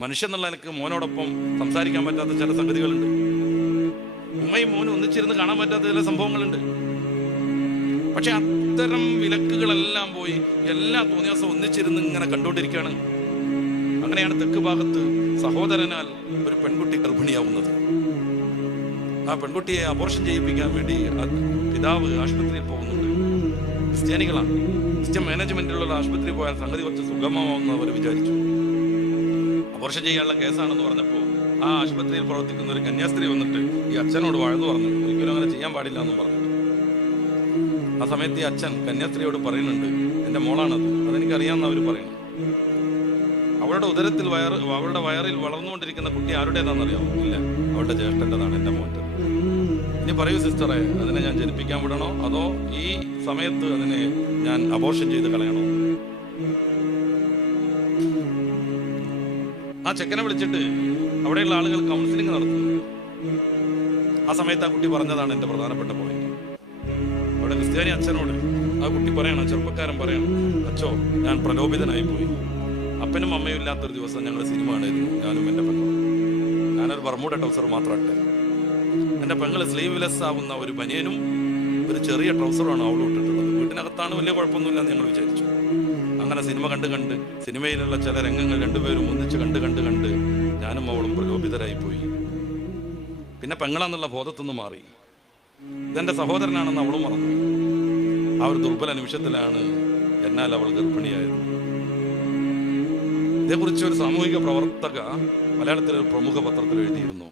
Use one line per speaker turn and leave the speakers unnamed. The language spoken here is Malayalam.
മനുഷ്യൻ എന്നുള്ള എനിക്ക് മോനോടൊപ്പം സംസാരിക്കാൻ പറ്റാത്ത ചില സംഗതികളുണ്ട്. ഉമ്മയും മോനും ഒന്നിച്ചിരുന്ന് കാണാൻ പറ്റാത്ത ചില സംഭവങ്ങളുണ്ട്. പക്ഷെ അത്തരം വിലക്കുകളെല്ലാം പോയി എല്ലാ തോന്നിയാസം ഒന്നിച്ചിരുന്ന് ഇങ്ങനെ കണ്ടുകൊണ്ടിരിക്കുകയാണ്. അങ്ങനെയാണ് തെക്ക് ഭാഗത്ത് സഹോദരനാൽ ഒരു പെൺകുട്ടി ഗർഭിണിയാവുന്നത്. ആ പെൺകുട്ടിയെ അബോർഷൻ ചെയ്യിപ്പിക്കാൻ വേണ്ടി പിതാവ് ആശുപത്രിയിൽ പോകുന്നുണ്ട്. ക്രിസ്ത്യാനികളാണ്. ക്രിസ്ത്യൻ മാനേജ്മെന്റിലുള്ള ആശുപത്രി പോയാൽ സംഗതി കുറച്ച് സുഗമമാവുമെന്ന് അവർ വിചാരിച്ചു. അബോർഷൻ ചെയ്യാനുള്ള കേസാണെന്ന് പറഞ്ഞപ്പോൾ ആ ആശുപത്രിയിൽ പ്രവർത്തിക്കുന്ന ഒരു കന്യാസ്ത്രീ വന്നിട്ട് ഈ അച്ഛനോട് വഴന്നു പറഞ്ഞു. ഒരിക്കലും അങ്ങനെ ചെയ്യാൻ പാടില്ല എന്ന് പറഞ്ഞു. ആ സമയത്ത് ഈ അച്ഛൻ കന്യാസ്ത്രീയോട് പറയുന്നുണ്ട് എന്റെ മോളാണത് അതെനിക്കറിയാമെന്ന് അവർ പറയുന്നു അവളുടെ ഉദരത്തിൽ വയർ അവളുടെ വയറിൽ വളർന്നുകൊണ്ടിരിക്കുന്ന കുട്ടി ആരുടേതാണെന്നറിയാമോ ഇല്ല അവളുടെ ജ്യേഷ്ഠന്റെതാണ് എന്റെ മോന്റെ ഇനി പറയൂ സിസ്റ്ററെ അതിനെ ഞാൻ ജനിപ്പിക്കാൻ വിടണോ? അതോ ഈ സമയത്ത് അതിനെ ഞാൻ അബോർഷൻ ചെയ്ത് കളയണോ? ആ ചെക്കനെ വിളിച്ചിട്ട് അവിടെയുള്ള ആളുകൾ കൗൺസിലിംഗ് നടത്തുന്നു. ആ സമയത്ത് ആ കുട്ടി പറഞ്ഞതാണ് എന്റെ പ്രധാനപ്പെട്ട പോയിന്റ് അവിടെ ക്രിസ്ത്യാനി അച്ഛനോട് ആ കുട്ടി പറയണം ചെറുപ്പക്കാരൻ പറയണം അച്ഛോ ഞാൻ പ്രലോഭിതനായി പോയി. അപ്പനും അമ്മയും ഇല്ലാത്തൊരു ദിവസം ഞങ്ങൾ സിനിമ കാണായിരുന്നു ഞാനും എന്റെ പെങ്ങളും. ഞാനൊരു ബർമൂഡ ട്രൗസർ മാത്രം ഇട്ടെ എന്റെ പെങ്ങൾ സ്ലീവ്ലെസ് ആവുന്ന ഒരു ബനിയനും ഒരു ചെറിയ ട്രൗസറുമാണ് അവളും ഇട്ടിട്ടുള്ളത്. വീട്ടിനകത്താണ് വലിയ കുഴപ്പമൊന്നുമില്ല എന്ന് ഞങ്ങൾ വിചാരിച്ചു. അങ്ങനെ സിനിമ കണ്ട് കണ്ട് സിനിമയിലുള്ള ചില രംഗങ്ങൾ രണ്ടുപേരും ഒന്നിച്ച് കണ്ട് കണ്ട് കണ്ട് ഞാനും അവളും പ്രലോഭിതരായി പോയി പിന്നെ പെങ്ങളാന്നുള്ള ബോധത്തുനിന്ന് മാറി. ഇതെന്റെ സഹോദരനാണെന്ന് അവളും മറന്നു. ആ ഒരു ദുർബല നിമിഷത്തിലാണ് എന്നാൽ അവൾ ഗർഭിണിയായത്. ഇതേക്കുറിച്ച് ഒരു സാമൂഹിക പ്രവർത്തക മലയാളത്തിലെ ഒരു പ്രമുഖ പത്രത്തിൽ എഴുതിയിരുന്നു.